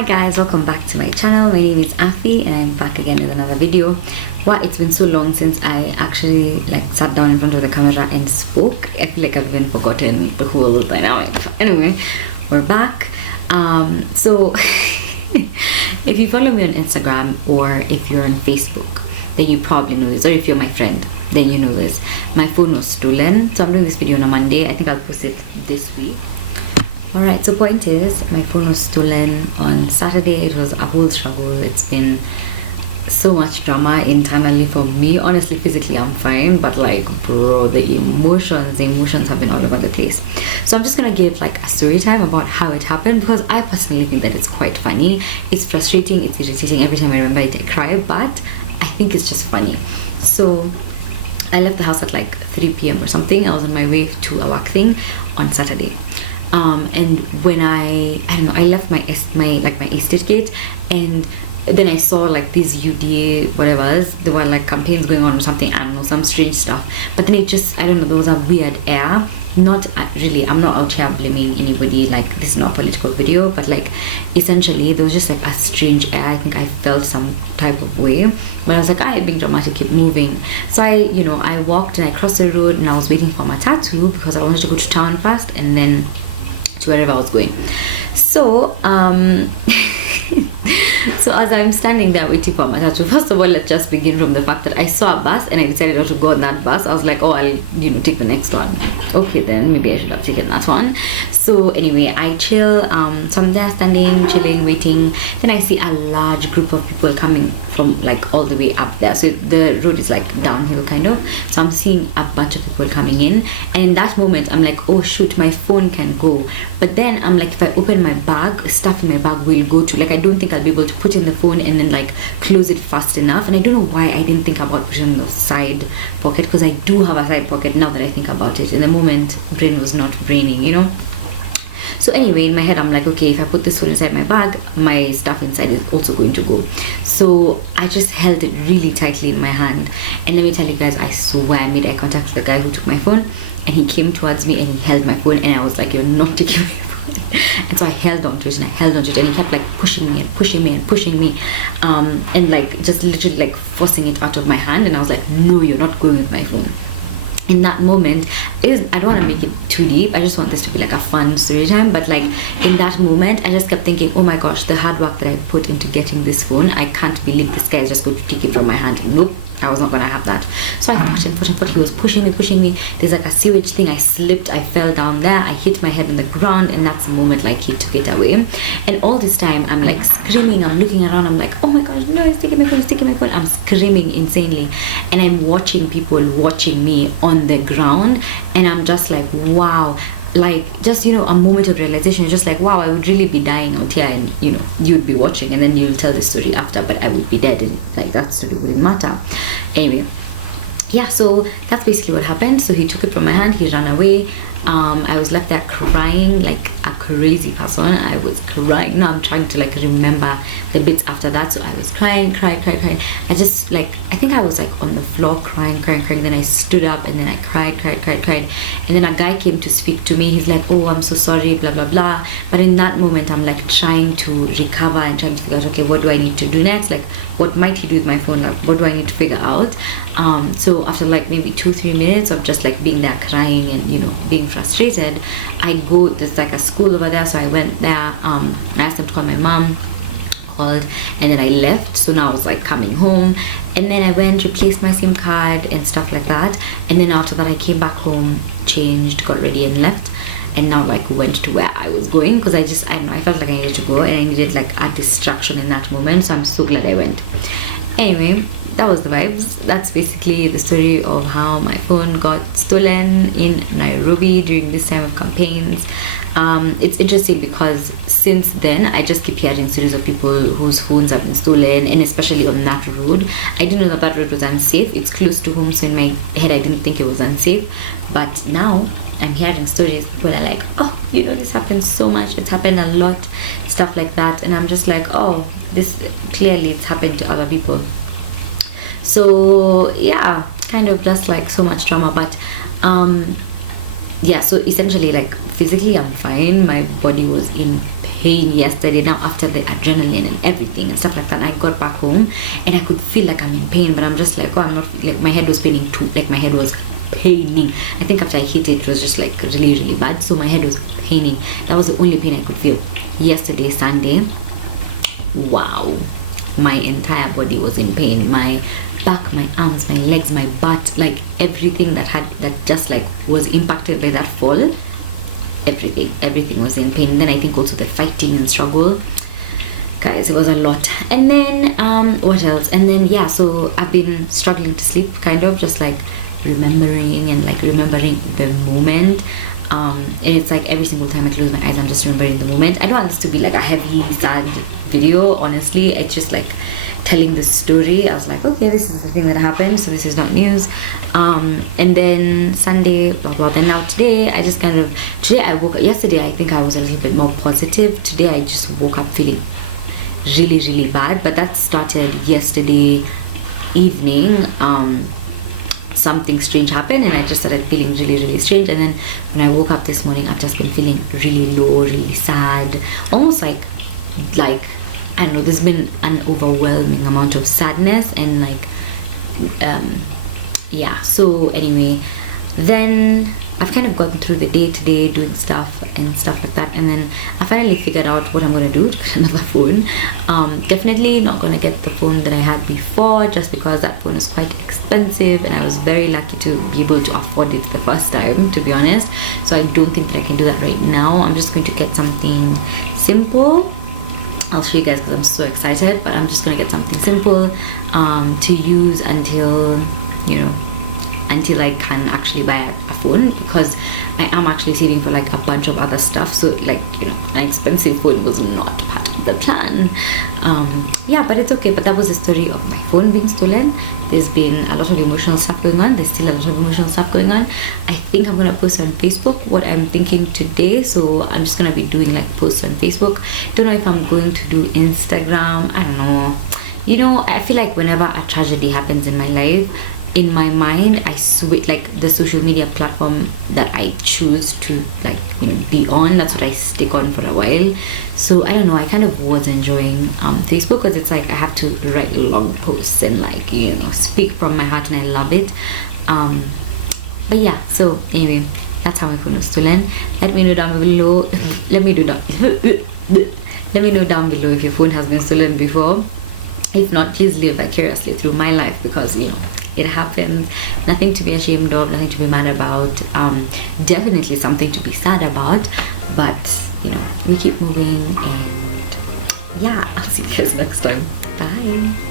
Hi guys, welcome back to my channel. My name is Afi and I'm back again with another video. Wow, it's been so long since I actually sat down in front of the camera and spoke. I feel like I've even forgotten the whole dynamic. Anyway, we're back. So if you follow me on Instagram or if you're on Facebook, then you probably know this, or if you're my friend, then you know this. My phone was stolen, so I'm doing this video on a Monday. I think I'll post it this week. Alright, so point is, my phone was stolen on Saturday. It was a whole struggle. It's been so much drama internally for me. Honestly, physically I'm fine, but bro, the emotions have been all over the place. So I'm just gonna give a story time about how it happened, because I personally think that it's quite funny. It's frustrating, it's irritating. Every time I remember it I cry, but I think it's just funny. So I left the house at 3 p.m. or something. I was on my way to a work thing on Saturday. And when I left my estate gate, and then I saw these UDA whatever's, there were campaigns going on or something, I don't know, some strange stuff. But then it just, I don't know, there was a weird air. Not really, I'm not out here blaming anybody, this is not a political video, but essentially there was just a strange air. I think I felt some type of way, but I was I'm being dramatic, keep moving. So I walked and I crossed the road and I was waiting for my tattoo because I wanted to go to town first and then to wherever I was going. So so as I'm standing there waiting for my tattoo, first of all, let's just begin from the fact that I saw a bus and I decided not to go on that bus. I was like, oh, I'll take the next one. Okay, then maybe I should have taken that one. So anyway, I chill, so I'm there standing, chilling, waiting. Then I see a large group of people coming from all the way up there. So the road is downhill kind of. So I'm seeing a bunch of people coming in, and in that moment I'm like, oh shoot, my phone can go. But then I'm if I open my bag, stuff in my bag will go to, I don't think I'll be able to put in the phone and then close it fast enough. And I don't know why I didn't think about putting it in the side pocket, because I do have a side pocket now that I think about it. In the moment, brain was not braining, So anyway, in my head I'm okay, if I put this phone inside my bag, my stuff inside is also going to go. So I just held it really tightly in my hand, and let me tell you guys, I swear I made eye contact with the guy who took my phone, and he came towards me and he held my phone, and I was like, you're not taking my phone. And so I held onto it and I held onto it, and he kept pushing me and pushing me and pushing me, and just literally forcing it out of my hand. And I was like, no, you're not going with my phone. In that moment, I don't want to make it too deep, I just want this to be a fun story time, but in that moment I just kept thinking, oh my gosh, the hard work that I put into getting this phone, I can't believe this guy is just going to take it from my hand. Nope, I was not going to have that. So I pushed and pushed and pushed. He was pushing me. There's a sewage thing. I slipped, I fell down there, I hit my head on the ground, and that's the moment he took it away. And all this time I'm screaming, I'm looking around, I'm oh my gosh, no, he's taking my phone. I'm screaming insanely, and I'm watching people watching me on the ground, and I'm just wow, just a moment of realization. You're just wow, I would really be dying out here, and you'd be watching, and then you'll tell the story after, but I would be dead, and that story wouldn't matter. Anyway, yeah, so that's basically what happened. So he took it from my hand, he ran away. I was left there crying like a crazy person. I was crying. Now I'm trying to remember the bits after that. So I was crying. I just I think I was on the floor crying. Then I stood up and then I cried. And then a guy came to speak to me. He's like, oh, I'm so sorry, blah blah blah. But in that moment I'm trying to recover and trying to figure out, okay, what do I need to do next? What might he do with my phone? What do I need to figure out? So after maybe 2-3 minutes of just being there crying and being frustrated, there's a school over there, so I went there. I asked them to call my mom, called, and then I left. So now I was coming home, and then I went, replaced my SIM card and stuff like that, and then after that I came back home, changed, got ready and left, and now went to where I was going, because I don't know, I felt I needed to go, and I needed a distraction in that moment. So I'm so glad I went. Anyway, that was the vibes. That's basically the story of how my phone got stolen in Nairobi during this time of campaigns. It's interesting because since then I just keep hearing stories of people whose phones have been stolen, and especially on that road. I didn't know that road was unsafe. It's close to home, so in my head I didn't think it was unsafe, but now I'm hearing stories. People are oh, this happens so much, it's happened a lot, stuff like that, and I'm just oh, this clearly it's happened to other people. So yeah, kind of just so much drama. But yeah, so essentially, like, physically I'm fine. My body was in pain yesterday. Now after the adrenaline and everything and stuff like that, I got back home and I could feel like I'm in pain, but I'm just like, oh, I'm not, like, my head was paining too, like my head was paining. I think after I hit it, it was just like really, really bad, so my head was paining. That was the only pain I could feel. Yesterday, Sunday, wow, my entire body was in pain. My back, my arms, my legs, my butt, like everything that just like was impacted by that fall, everything was in pain. Then I think also the fighting and struggle, guys, it was a lot. And then what else? And then yeah, so I've been struggling to sleep, kind of just like remembering the moment. And it's like every single time I close my eyes, I'm just remembering the moment. I don't want this to be like a heavy, sad video, honestly. It's just like telling the story. I was like, okay, this is the thing that happened, so this is not news. And then Sunday, blah blah. Then now today, I just today I woke up. Yesterday I think I was a little bit more positive. Today I just woke up feeling really, really bad. But that started yesterday evening. Something strange happened and I just started feeling really, really strange. And then when I woke up this morning, I've just been feeling really low, really sad, almost like I don't know, there's been an overwhelming amount of sadness and like yeah. So anyway, then I've kind of gotten through the day today doing stuff and stuff like that, and then I finally figured out what I'm gonna do to get another phone. Definitely not gonna get the phone that I had before, just because that phone is quite expensive and I was very lucky to be able to afford it the first time, to be honest. So I don't think that I can do that right now. I'm just going to get something simple. I'll show you guys because I'm so excited, but I'm just gonna get something simple to use until, you know, until I can actually buy a phone, because I am actually saving for like a bunch of other stuff. So like, you know, an expensive phone was not part of the plan. Yeah, but it's okay. But that was the story of my phone being stolen. There's been a lot of emotional stuff going on. There's still a lot of emotional stuff going on. I think I'm gonna post on Facebook what I'm thinking today, so I'm just gonna be doing like posts on Facebook. Don't know if I'm going to do Instagram. I don't know. You know, I feel like whenever a tragedy happens in my life, in my mind I switch, like the social media platform that I choose to, like, you know, be on, that's what I stick on for a while. So I don't know, I kind of was enjoying Facebook, because it's like I have to write long posts and, like, you know, speak from my heart, and I love it. But yeah, so anyway, that's how my phone was stolen. Let me know down below let me know down below if your phone has been stolen before. If not, please live vicariously through my life, because, you know, it happens. Nothing to be ashamed of, nothing to be mad about. Definitely something to be sad about, but, you know, we keep moving. And yeah, I'll see you guys next time. Bye.